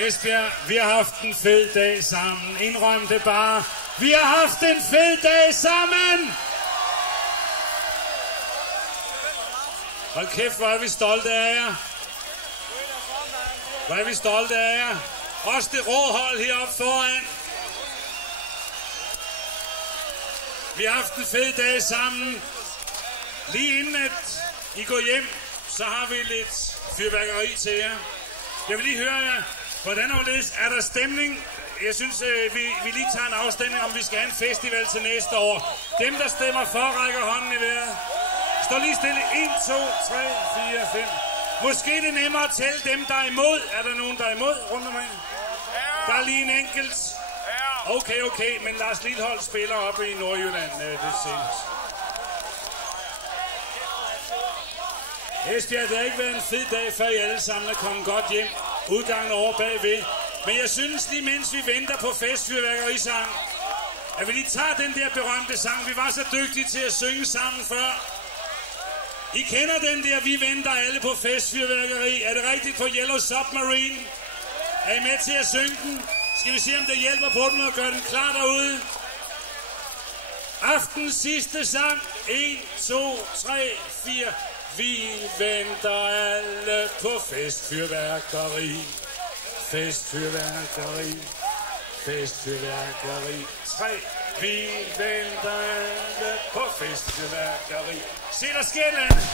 Esbjerg, vi har haft en fed dag sammen. Indrøm det bare. Vi har haft en fed dag sammen. Hold kæft, hvor er vi stolte af jer. Hvor er vi stolte af jer. Også det rå hold heroppe foran. Vi har haft en fed dag sammen. Lige inden at I går hjem, så har vi lidt fyrværkeri til jer. Jeg vil lige høre jer, hvordan er der stemning? Jeg synes, vi lige tager en afstemning, om vi skal have en festival til næste år. Dem, der stemmer for, rækker hånden i vejret. Stå lige stille. 1, 2, 3, 4, 5. Måske er det nemmere at tælle dem, der er imod. Er der nogen, der er imod rundt omkring? Der er lige en enkelt. Okay, men Lars Lilholt spiller op i Nordjylland det senest. Esbjerg, det har ikke været en fed dag, før I alle sammen er kommet godt hjem. Udgangen over bagved. Men jeg synes lige, mens vi venter på festfyrværkerisang, at vi lige tager den der berømte sang. Vi var så dygtige til at synge sammen før. I kender den der, vi venter alle på festfyrværkeri. Er det rigtigt på Yellow Submarine? Er I med til at synge den? Skal vi se, om det hjælper på den og gøre den klar derude? Aftens sidste sang. 1, 2, 3, 4. Vi venter alle på festfyrværkeri. Festfyrværkeri. Festfyrværkeri. 3. Vi venter alle på festfyrværkeri. Se, der sker noget.